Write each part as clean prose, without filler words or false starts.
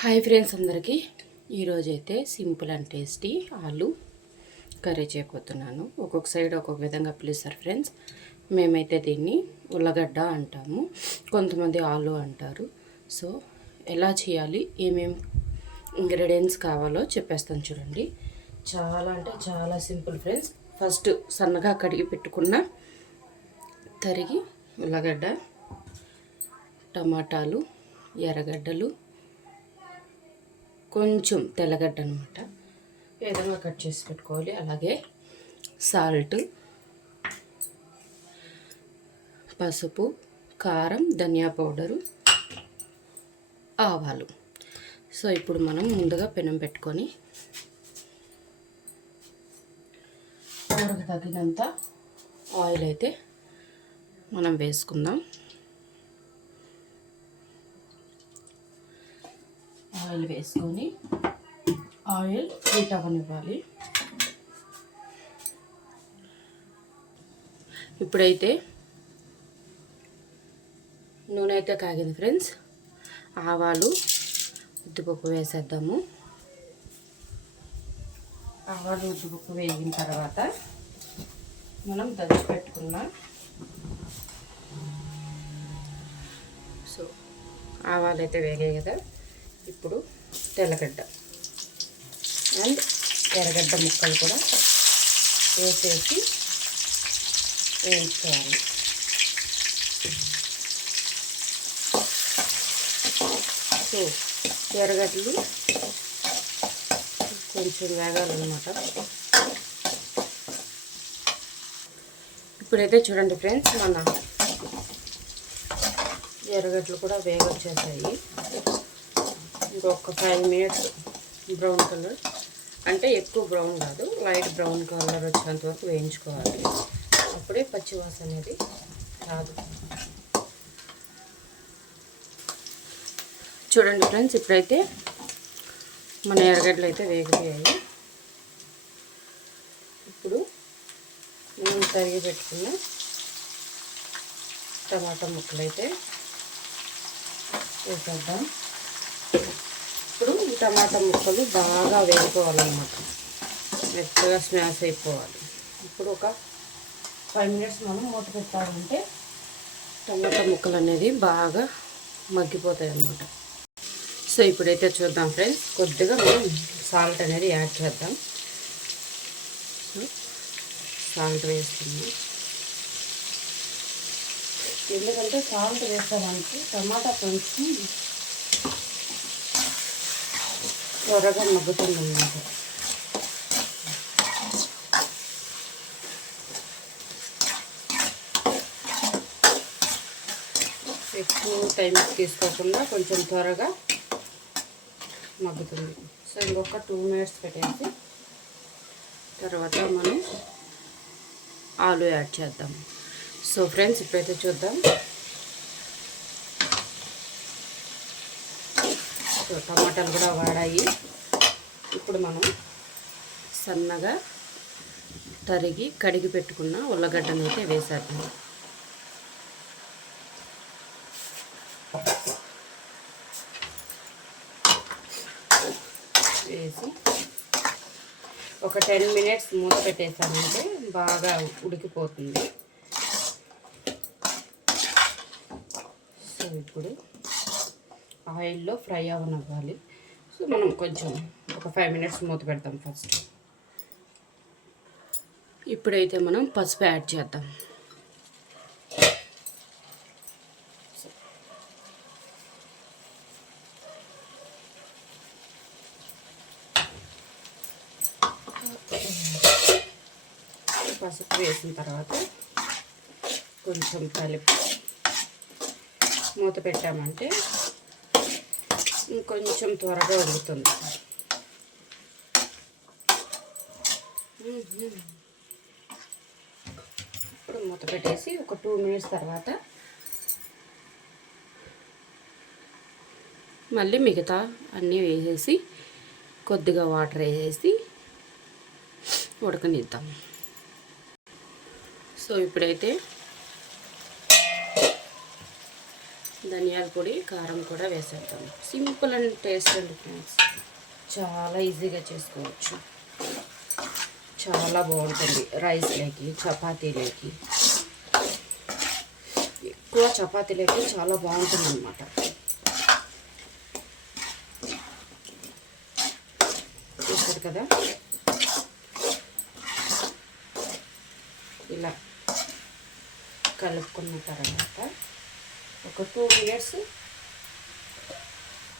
Hi friends అందరికీ ఈరోజైతే simple and tasty ఆలు కర్రీ చేయబోతున్నాను. ఒక్కొక్క సైడ్ ఒక్కొక్క విధంగా పిలుస్తారు ఫ్రెండ్స్. మేమైతే దీన్ని ఉల్లగడ్డ అంటాము, కొంతమంది ఆలు అంటారు. సో ఎలా చేయాలి, ఏమేమి ఇంగ్రీడియంట్స్ కావాలో చెప్పేస్తాను చూడండి. చాలా అంటే చాలా సింపుల్ ఫ్రెండ్స్. ఫస్ట్ సన్నగా కడిగి పెట్టుకున్న తరిగి ఉల్లగడ్డ, టమాటాలు, ఎర్రగడ్డలు, కొంచెం తెల్లగడ్డ అనమాట, ఈ విధంగా కట్ చేసి పెట్టుకోవాలి. అలాగే సాల్ట్, పసుపు, కారం, ధనియా పౌడరు, ఆవాలు. సో ఇప్పుడు మనం ముందుగా పెనం పెట్టుకొని కూరకు తగినంత ఆయిల్ అయితే మనం వేసుకుందాం. ఆయిల్ వేసుకొని ఆయిల్ హీట్ అవ్వనివ్వాలి. ఇప్పుడైతే నూనె అయితే కాగింది ఫ్రెండ్స్. ఆవాలు, ఉద్దిపప్పు వేసేద్దాము. ఆవాలు ఉద్దిపప్పు వేగిన తర్వాత మనం దంచి పెట్టుకున్న సో ఆవాలు అయితే వేగాయి కదా, ఇప్పుడు తెల్లగడ్డ అండ్ ఎర్రగడ్డ ముక్కలు కూడా వేసేసి వేయించుకోవాలి. సో ఎర్రగడ్డలు కొంచెం వేగాలన్నమాట. ఇప్పుడైతే చూడండి ఫ్రెండ్స్, మన ఎర్రగడ్డలు కూడా వేగొచ్చేసాయి. ఇంకొక 5 మినిట్స్ బ్రౌన్ కలర్, అంటే ఎక్కువ బ్రౌన్ కాదు, లైట్ బ్రౌన్ కలర్ వచ్చేంత వరకు వేయించుకోవాలి. అప్పుడే పచ్చివాసన అనేది రాదు. చూడండి ఫ్రెండ్స్, ఇప్పుడైతే మన ఎర్రగడ్డలు అయితే వేగిపోయాయి. ఇప్పుడు మేము తరిగి పెట్టుకున్న టమాటా ముక్కలు అయితే వేసేద్దాం. ఇప్పుడు ఈ టమాటా ముక్కలు బాగా వేసుకోవాలన్నమాట, మెత్తగా స్మాష్ అయిపోవాలి. ఇప్పుడు ఒక 5 మినిట్స్ మనం మూత పెట్టాలంటే టమాటా ముక్కలు అనేది బాగా మగ్గిపోతాయి అన్నమాట. సో ఇప్పుడైతే చూద్దాం ఫ్రెండ్స్, కొద్దిగా మనం సాల్ట్ అనేది యాడ్ చేద్దాం. సో సాల్ట్ వేస్తున్నాం, ఎందుకంటే సాల్ట్ వేస్తామంటే టమాటా కొంచెం త్వరగా మగ్గుతుంది అన్నమాట. ఎక్కువ టైం తీసుకోకుండా కొంచెం త్వరగా మగ్గుతుంది. సో ఇంకొక 2 మినిట్స్ పెట్టేసి తర్వాత మనం ఆలు యాడ్ చేద్దాం. సో ఫ్రెండ్స్, ఇప్పుడైతే చూద్దాం. సో టమాటాలు కూడా వాడాయి. ఇప్పుడు మనం సన్నగా తరిగి కడిగి పెట్టుకున్న ఉల్లగడ్డను అయితే వేసేద్దాం. వేసి ఒక 10 మినిట్స్ మూత పెట్టేసామంటే బాగా ఉడికిపోతుంది. సో ఇప్పుడు ఆయిల్లో ఫ్రై అవ్వనివ్వాలి. సో మనం కొంచెం ఒక 5 మినిట్స్ మూత పెడతాం ఫస్ట్. ఇప్పుడైతే మనం పసుపు యాడ్ చేద్దాం. పసుపు వేసిన తర్వాత కొంచెం కలిపి మూత పెట్టామంటే ఇంకొంచెం త్వరగా ఉడుకుతుంది. ఇప్పుడు మూత పెట్టేసి ఒక 2 మినిట్స్ తర్వాత మళ్ళీ మిగతా అన్నీ వేసేసి కొద్దిగా వాటర్ వేసేసి ఉడకనిద్దాం. సో ఇప్పుడైతే ధనియాల పొడి, కారం కూడా వేసేద్దాం. సింపుల్ అండ్ టేస్ట్ అండి ఫ్రెండ్స్. చాలా ఈజీగా చేసుకోవచ్చు. చాలా బాగుంటుంది రైస్లోకి, చపాతీలోకి. ఎక్కువ చపాతీలోకి చాలా బాగుంటుంది అన్నమాట. చూస్తారు కదా, ఇలా కలుపుకున్న తర్వాత ఒక 2 మినిట్స్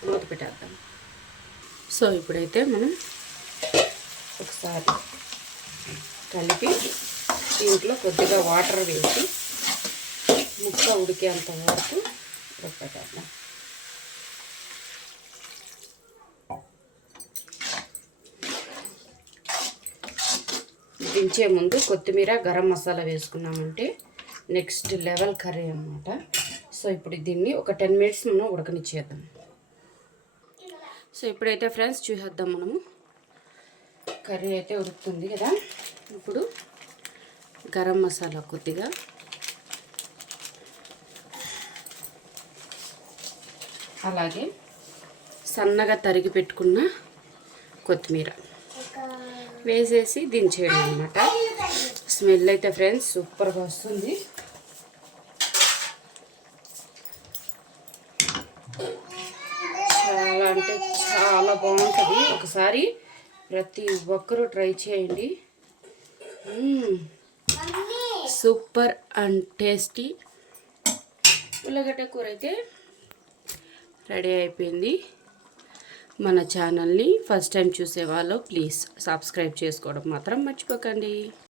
మూత పెట్టేద్దాం. సో ఇప్పుడైతే మనం ఒకసారి కలిపి దీంట్లో కొద్దిగా వాటర్ వేసి ముక్క ఉడికేంత వరకు ఉడకపెట్టేద్దాం. దించే ముందు కొత్తిమీర, గరం మసాలా వేసుకున్నామంటే నెక్స్ట్ లెవెల్ కర్రీ అన్నమాట. సో ఇప్పుడు దీన్ని ఒక 10 మినిట్స్ మనం ఉడకనిచ్చేద్దాం. సో ఇప్పుడైతే ఫ్రెండ్స్ చూసేద్దాం. మనము కర్రీ అయితే ఉడుకుతుంది కదా. ఇప్పుడు గరం మసాలా కొద్దిగా, అలాగే సన్నగా తరిగి పెట్టుకున్న కొత్తిమీర వేసేసి దించేయడం అన్నమాట. స్మెల్ అయితే ఫ్రెండ్స్ సూపర్గా వస్తుంది. చాలా అంటే చాలా బాగుంటుంది. ఒకసారి ప్రతి ఒక్కరూ ట్రై చేయండి. సూపర్ అండ్ టేస్టీ ఉల్లగడ్డ కూర అయితే రెడీ అయిపోయింది. మన ఛానల్ని ఫస్ట్ టైం చూసేవాళ్ళు ప్లీజ్ సబ్స్క్రైబ్ చేసుకోవడం మాత్రం మర్చిపోకండి.